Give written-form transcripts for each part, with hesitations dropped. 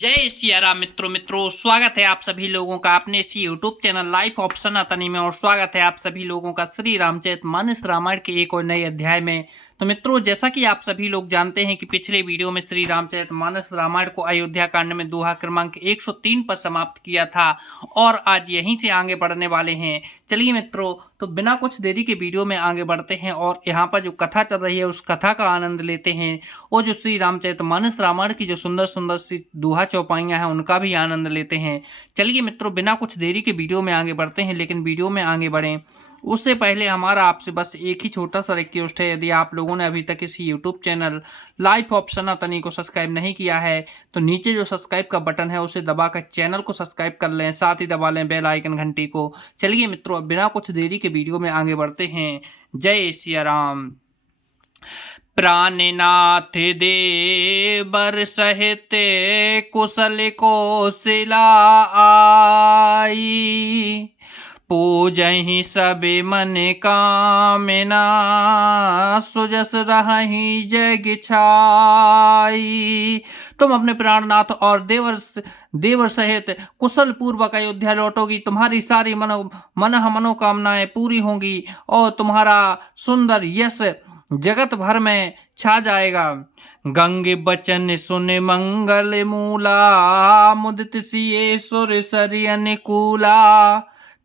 जय सिया राम मित्रों स्वागत है आप सभी लोगों का अपने इसी यूट्यूब चैनल लाइफ ऑफ सनातनी में। और स्वागत है आप सभी लोगों का श्री रामचरितमानस रामायण के एक और नए अध्याय में। तो मित्रों, जैसा कि आप सभी लोग जानते हैं कि पिछले वीडियो में श्री रामचरितमानस रामायण को अयोध्या कांड में दोहा क्रमांक 103 पर समाप्त किया था और आज यहीं से आगे बढ़ने वाले हैं। चलिए मित्रों, तो बिना कुछ देरी के वीडियो में आगे बढ़ते हैं और यहाँ पर जो कथा चल रही है उस कथा का आनंद लेते हैं और जो श्री रामचरितमानस रामायण की जो सुंदर सुंदर सी दोहा चौपाइयाँ हैं उनका भी आनंद लेते हैं। चलिए मित्रों, बिना कुछ देरी के वीडियो में आगे बढ़ते हैं, लेकिन वीडियो में आगे बढ़ें उससे पहले हमारा आपसे बस एक ही छोटा सा रिक्वेस्ट है। यदि आप लोगों ने अभी तक इस यूट्यूब चैनल लाइफ ऑफ सनातनी को सब्सक्राइब नहीं किया है तो नीचे जो सब्सक्राइब का बटन है उसे दबाकर चैनल को सब्सक्राइब कर लें, साथ ही दबा लें बेल आइकन घंटी को। चलिए मित्रों, अब बिना कुछ देरी के वीडियो में आगे बढ़ते हैं। जय सिया राम। प्राणनाथ देवर सहित कुशल कौशला आई, पूजहि सबे मन कामना, सुजस रहि जग छाई। तुम अपने प्राणनाथ और देवर सहित कुशल पूर्वक अयोध्या लौटोगी, तुम्हारी सारी मनोकामनाएं पूरी होंगी और तुम्हारा सुंदर यश जगत भर में छा जाएगा। गंगे बचन सुन मंगल मूला, मुदित सिए सुर सरि अनुकूला।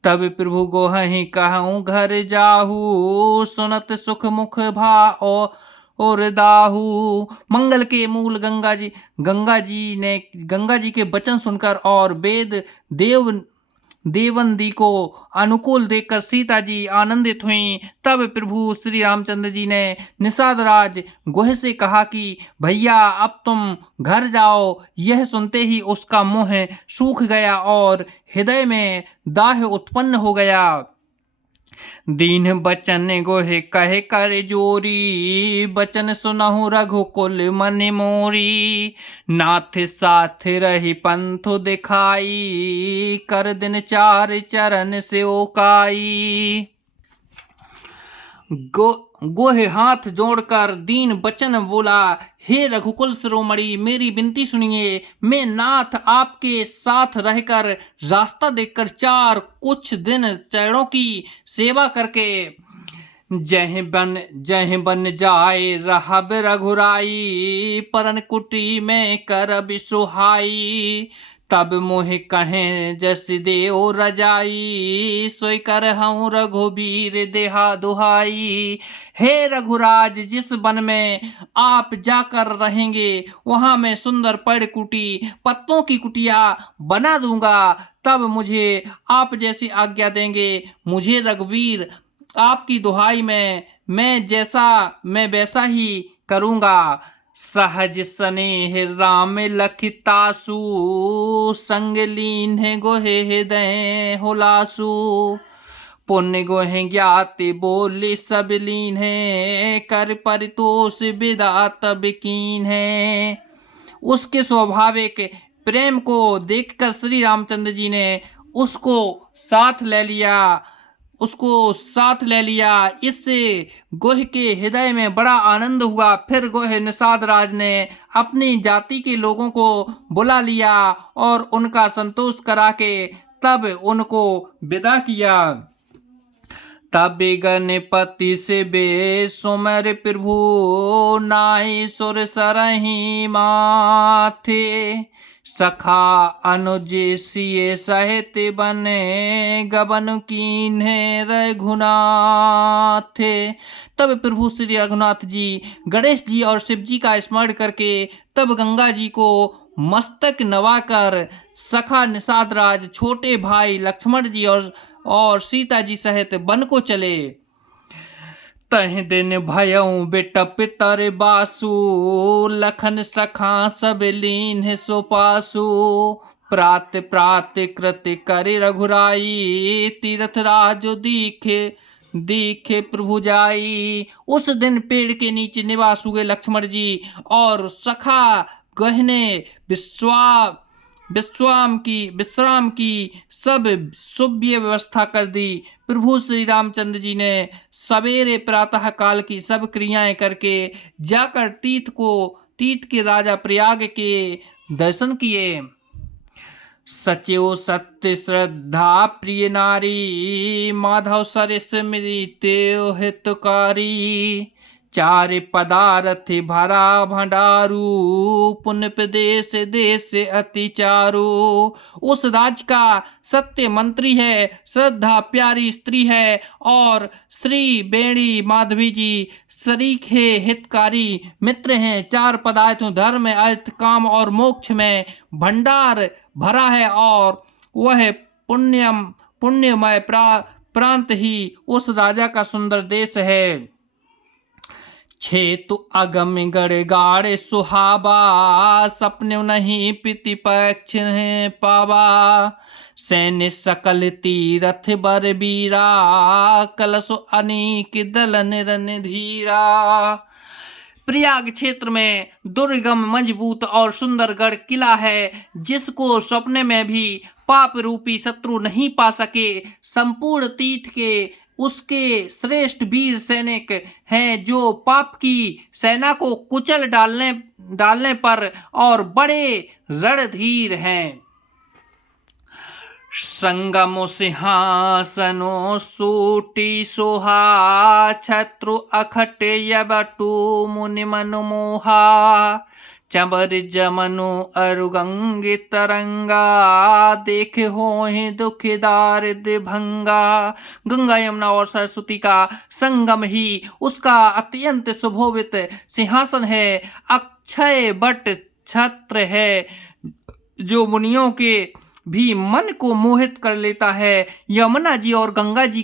तब प्रभु गोहहि कहूँ घर जाहू, सुनत सुख मुख भाओ और दाहू। मंगल के मूल गंगा जी के वचन सुनकर और वेद देवंदी को अनुकूल देखकर सीता जी आनंदित हुईं। तब प्रभु श्री रामचंद्र जी ने निषाद राज गोह से कहा कि भैया अब तुम घर जाओ। यह सुनते ही उसका मुंह सूख गया और हृदय में दाह उत्पन्न हो गया। दीन बचन गोहे कहे कर जोरी, बचन सुनहु रघुकुल मन मोरी। नाथ साथ रही पंथ दिखाई, कर दिन चार चरण से ओकाई। गोहे हाथ जोड़कर दीन बचन बोला, हे रघुकुल शिरोमणि, मेरी विनती सुनिए। मैं नाथ आपके साथ रहकर रास्ता देखकर कुछ दिन चरणों की सेवा करके जह बन जाए रहब रघुराई, परन कुटी में करब सुहाई। तब मोह कहें जस देव रजाई, सोई कर हूँ रघुबीर देहा दुहाई। हे रघुराज, जिस वन में आप जाकर रहेंगे वहां मैं सुंदर पेड़ कुटी पत्तों की कुटिया बना दूंगा। तब मुझे आप जैसी आज्ञा देंगे। मुझे रघुवीर आपकी दुहाई में मैं वैसा ही करूंगा। सहज स्नेह राम लखितासु, संग लीन है गोहे हृदय हुलासु। पुण्य गोहे ज्ञाति बोले सब लीन है, कर परितोष विदा तब कीन है। उसके स्वाभाविक प्रेम को देखकर श्री रामचंद्र जी ने उसको साथ ले लिया। इससे गोह के हृदय में बड़ा आनंद हुआ। फिर गोह निषाद राज ने अपनी जाति के लोगों को बुला लिया और उनका संतोष करा के तब उनको विदा किया। तब गणपति से बे सुमर प्रभु, नाई सुर सरहि माथे। सखा अनुज सिए सहित बने, गबन कीन्हे रघुनाथ। तब प्रभु श्री रघुनाथ जी गणेश जी और शिव जी का स्मरण करके तब गंगा जी को मस्तक नवाकर सखा निषाद राज, छोटे भाई लक्ष्मण जी और सीता जी सहित वन को चले। तह दिन भयऊ बिटप तर बासु, लखन सखा सब लीन है सोपासु। प्रात प्रात कृत करे रघुराई, तीर्थ राजो दीखे प्रभु जाई। उस दिन पेड़ के नीचे निवास हुए लक्ष्मण जी और सखा गहने विश्राम की सब सुव्य व्यवस्था कर दी। प्रभु श्री रामचंद्र जी ने सवेरे प्रातः काल की सब क्रियाएं करके जाकर तीर्थ के राजा प्रयाग के दर्शन किए। सचो सत्य श्रद्धा प्रिय नारी, माधव सरस स्मृति हितकारी। चार पदार्थ भरा भंडारू, पुण्य प्रदेश देश अति चारू। उस राज का सत्य मंत्री है, श्रद्धा प्यारी स्त्री है, और श्री बेणी माधवी जी शरीक है हितकारी मित्र हैं। चार पदार्थों धर्म अर्थ काम और मोक्ष में भंडार भरा है, और वह पुण्यमय प्रांत ही उस राजा का सुंदर देश है। छेतु अगम गढ़ गाढ़ सुहावा, सपने नहीं पिति पक्ष है पावा। सैन्य सकल तीरथ बर बीरा, कलश अनेक दलन रन धीरा। प्रयाग क्षेत्र में दुर्गम मजबूत और सुंदर गढ़ किला है, जिसको सपने में भी पाप रूपी शत्रु नहीं पा सके। संपूर्ण तीर्थ के उसके श्रेष्ठ वीर सैनिक हैं, जो पाप की सेना को कुचल डालने पर और बड़े रणधीर हैं। संगमो सिंहासनो सूटी सोहा, छत्रु अखट यबटु मुनि मनमोहा। चंबर जमनु अरुगंग तरंगा, देख होहि दुख दारिद भंगा। गंगा यमुना और सरस्वती का संगम ही उसका अत्यंत सुशोभित सिंहासन है। अक्षय बट छत्र है, जो मुनियों के भी मन को मोहित कर लेता है। यमुना जी और गंगा जी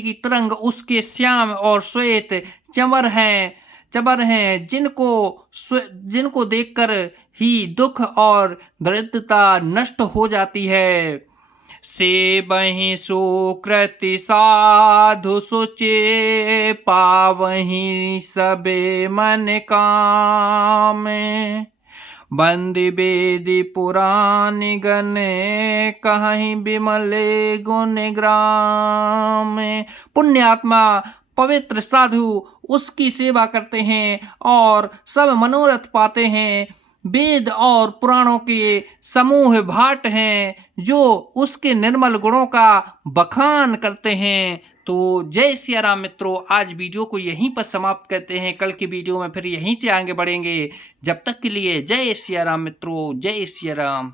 की तरंग उसके श्याम और श्वेत चंबर हैं, जिनको देखकर ही दुख और दरिद्रता नष्ट हो जाती है। से बहि सुकृति साधु सुचे, पावहि सबे मन काम। बंदी बेदी पुराण गण, कहीं बिमले गुण ग्राम। पुण्यात्मा पवित्र साधु उसकी सेवा करते हैं और सब मनोरथ पाते हैं। वेद और पुराणों के समूह भाट हैं, जो उसके निर्मल गुणों का बखान करते हैं। तो जय सिया राम मित्रों, आज वीडियो को यहीं पर समाप्त करते हैं। कल की वीडियो में फिर यहीं से आगे बढ़ेंगे। जब तक के लिए जय सिया राम मित्रों, जय सिया राम।